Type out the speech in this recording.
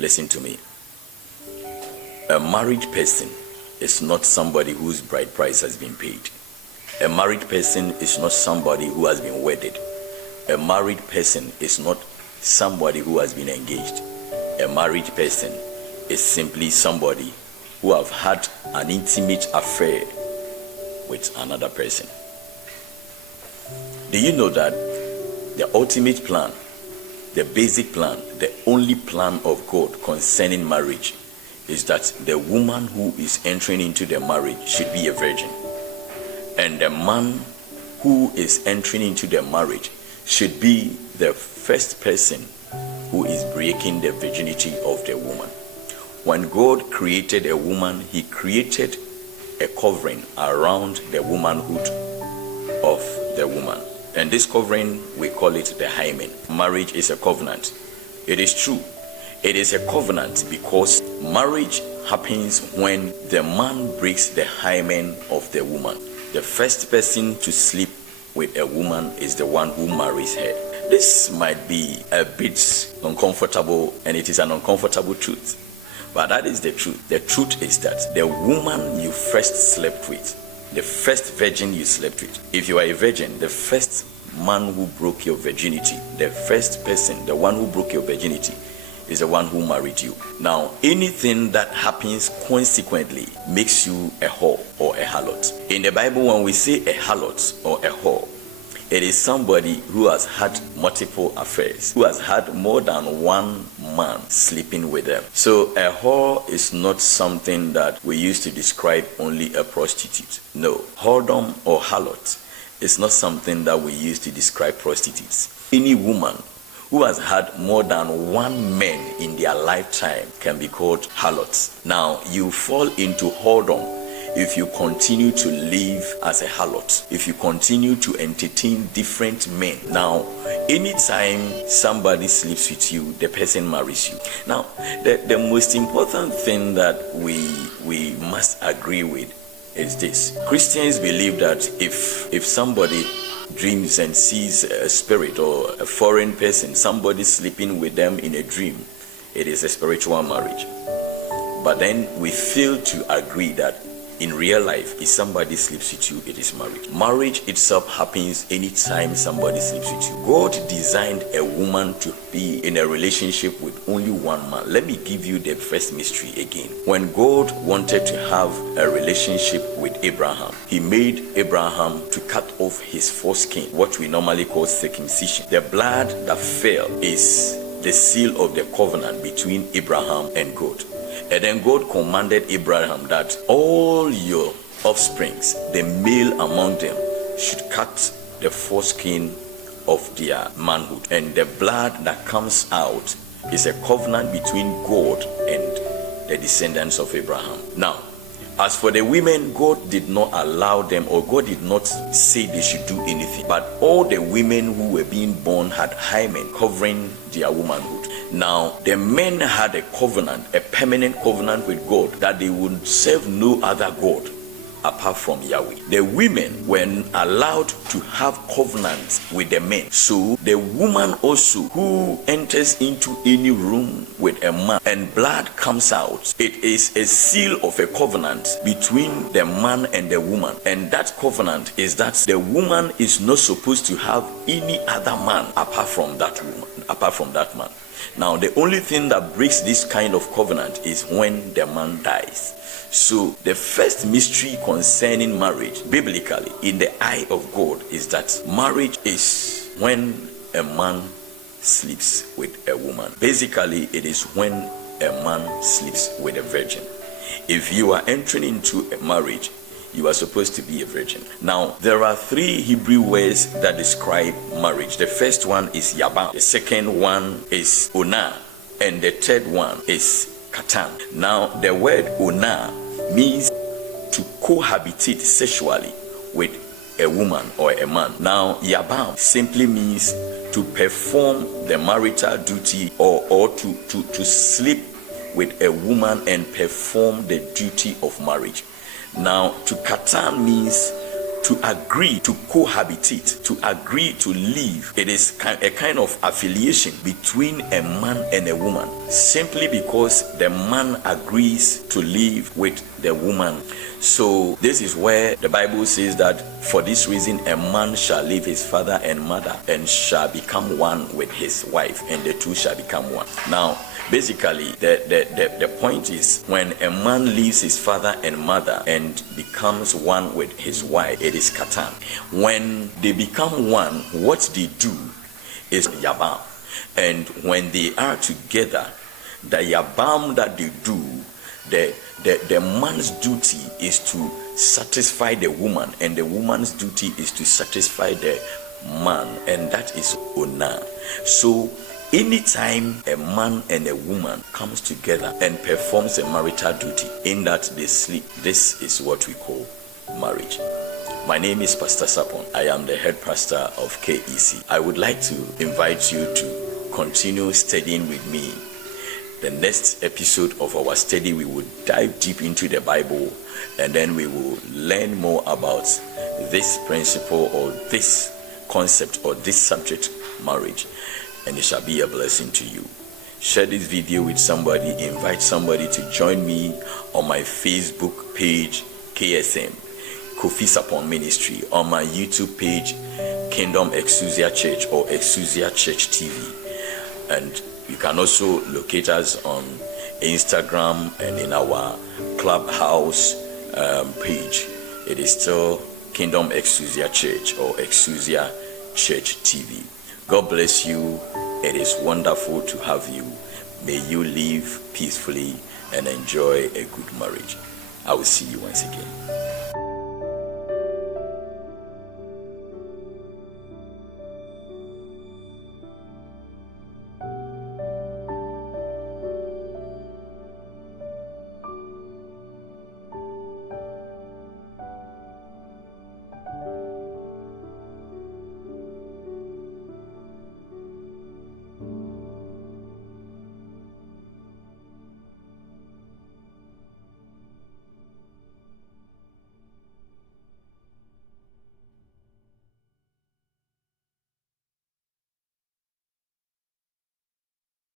Listen to me. A married person is not somebody whose bride price has been paid. A married person is not somebody who has been wedded. A married person is not somebody who has been engaged. A married person is simply somebody who have had an intimate affair with another person. Do you know that the ultimate plan, the basic plan, the only plan of God concerning marriage is that the woman who is entering into the marriage should be a virgin, and the man who is entering into the marriage should be the first person who is breaking the virginity of the woman. When God created a woman, he created a covering around the womanhood of the woman. And this covering, we call it the hymen. Marriage is a covenant. It is true. It is a covenant because marriage happens when the man breaks the hymen of the woman. The first person to sleep with a woman is the one who marries her. This might be a bit uncomfortable, and it is an uncomfortable truth. But that is the truth. The truth is that the woman you first slept with, the first virgin you slept with, if you are a virgin, the first man who broke your virginity, the first person, the one who broke your virginity, is the one who married you. Now, anything that happens consequently makes you a whore or a harlot. In the Bible, when we say a harlot or a whore, it is somebody who has had multiple affairs, who has had more than one man sleeping with them. So a whore is not something that we use to describe only a prostitute. No, whoredom or harlot is not something that we use to describe prostitutes. Any woman who has had more than one man in their lifetime can be called harlots. Now, you fall into whoredom if you continue to live as a harlot, if you continue to entertain different men. Now, anytime somebody sleeps with you, the person marries you. Now, the most important thing that we must agree with is this. Christians believe that if somebody dreams and sees a spirit or a foreign person, somebody sleeping with them in a dream, it is a spiritual marriage. But then we fail to agree that in real life, if somebody sleeps with you, it is marriage. Marriage itself happens anytime somebody sleeps with you. God designed a woman to be in a relationship with only one man. Let me give you the first mystery again. When God wanted to have a relationship with Abraham, he made Abraham to cut off his foreskin, what we normally call circumcision. The blood that fell is the seal of the covenant between Abraham and God. And then God commanded Abraham that all your offsprings, the male among them, should cut the foreskin of their manhood. And the blood that comes out is a covenant between God and the descendants of Abraham. Now, as for the women, God did not allow them, or God did not say they should do anything. But all the women who were being born had hymen covering their womanhood. Now, the men had a covenant, a permanent covenant with God, that they would serve no other God apart from Yahweh. The women were allowed to have covenants with the men. So the woman also who enters into any room with a man and blood comes out, it is a seal of a covenant between the man and the woman. And that covenant is that the woman is not supposed to have any other man apart from that woman, apart from that man. Now, the only thing that breaks this kind of covenant is when the man dies. So, the first mystery concerning marriage, biblically, in the eye of God, is that marriage is when a man sleeps with a woman. Basically, it is when a man sleeps with a virgin. If you are entering into a marriage, you are supposed to be a virgin. Now, there are three Hebrew words that describe marriage. The first one is yabam, the second one is onah, and the third one is katan. Now, the word onah means to cohabitate sexually with a woman or a man. Now, yabam simply means to perform the marital duty or to sleep with a woman and perform the duty of marriage. Now, to katan means to agree to cohabitate, to agree to live. It is a kind of affiliation between a man and a woman, simply because the man agrees to live with the woman. So this is where the Bible says that for this reason a man shall leave his father and mother and shall become one with his wife, and the two shall become one. Now basically the point is, when a man leaves his father and mother and becomes one with his wife, it is katan. When they become one, what they do is yabam. And when they are together, the yabam that they do, the man's duty is to satisfy the woman, and the woman's duty is to satisfy the man, and that is ona. So anytime a man and a woman comes together and performs a marital duty in that they sleep, this is what we call marriage. My name is Pastor Sapon. I am the head pastor of KEC. I would like to invite you to continue studying with me. The next episode of our study, we will dive deep into the Bible, and then we will learn more about this principle or this concept or this subject, marriage, and it shall be a blessing to you. Share this video with somebody, invite somebody to join me on my Facebook page, KSM, Kofi Sapon Ministry, on my YouTube page, Kingdom Exousia Church or Exousia Church TV. And you can also locate us on Instagram and in our Clubhouse page. It is still Kingdom Exousia Church or Exousia Church TV. God bless you. It is wonderful to have you. May you live peacefully and enjoy a good marriage. I will see you once again.